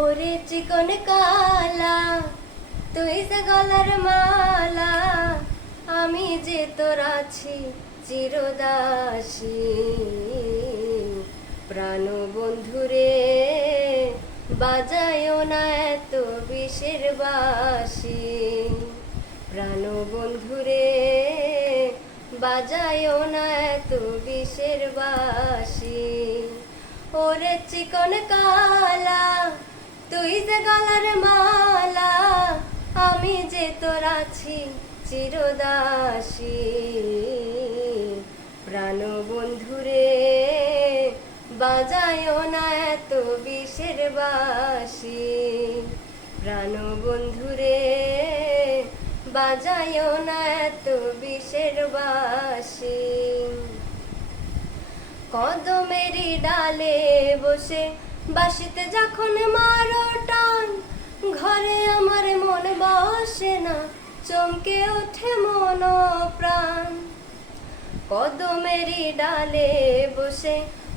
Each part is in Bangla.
ওরে চিকন কালা তুই যে গলার মালা, আমি যে তোর আছি চিরদাসী। প্রাণ বন্ধুরে বাজায়ও না এত বিষের বাঁশি, প্রাণ বন্ধুরে বাজায়ও না এত বিষের বাঁশি। ওরে চিকন কালা তুই যে গলার মালা, আমি যে তোর আছি চিরদাসী। প্রাণ বন্ধুরে বাজায়ও না এত বিষের বাঁশি, প্রাণ বন্ধুরে বাজায়ও না এত বিষের বাঁশি। কদমেরই ডালে বসে বাঁশিতে যখন মারো টান, ঘরে আমার মন বসে না, চমকে ওঠে মন প্রাণ। কদমেরই ডালে বসে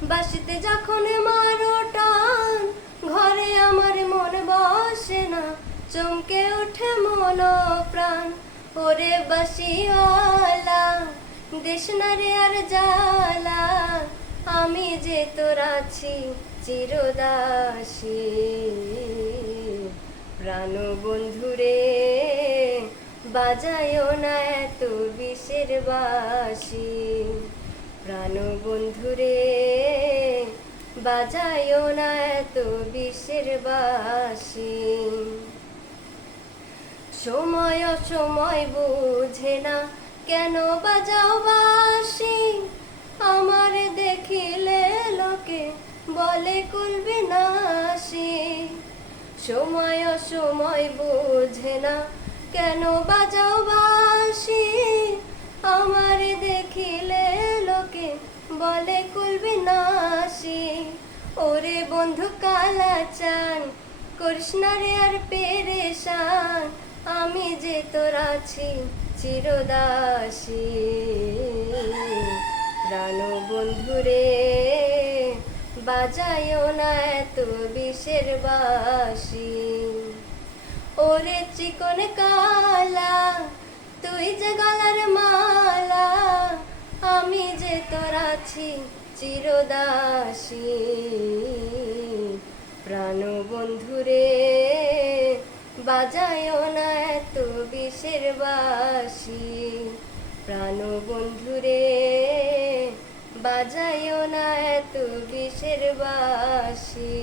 বাঁশিতে যখন মারো টান, ঘরে আমার মন বসে না, চমকে ওঠে মন প্রাণ। ওরে বাঁশিওয়ালা দেশ না রে আর জ্বালা, আমি যে তোর আছি চিরদাসী। প্রাণ বন্ধুরে বাজায়ও না এত বিষের বাঁশি, প্রাণ বন্ধুরে বাজায়ও না এত বিষের বাঁশি। সময় অসময় বুঝে না কেন বাজাও বাঁশি, আমার দেখিলে লোকে বলে কুলবি নাশি। সময় অসময় বুঝে না কেন বাজাও বাঁশি, আমার দেখিলে লোকে বলে কুলবি নাশি। ওরে বন্ধু কালা চান করিস না রে আর পেরেশান, আমি যে তোর আছি চিরদাসী। প্রাণ বন্ধুরে বাজায়ও না এত বিষের বাঁশি। ওরে চিকন কালা তুই যে গলার মালা, আমি যে তোর আছি চিরদাসী। প্রাণ বন্ধুরে বাজায়ও না এত বিষের বাঁশি, প্রাণ বন্ধুরে বাজায়ও না এত বিষের বাঁশি।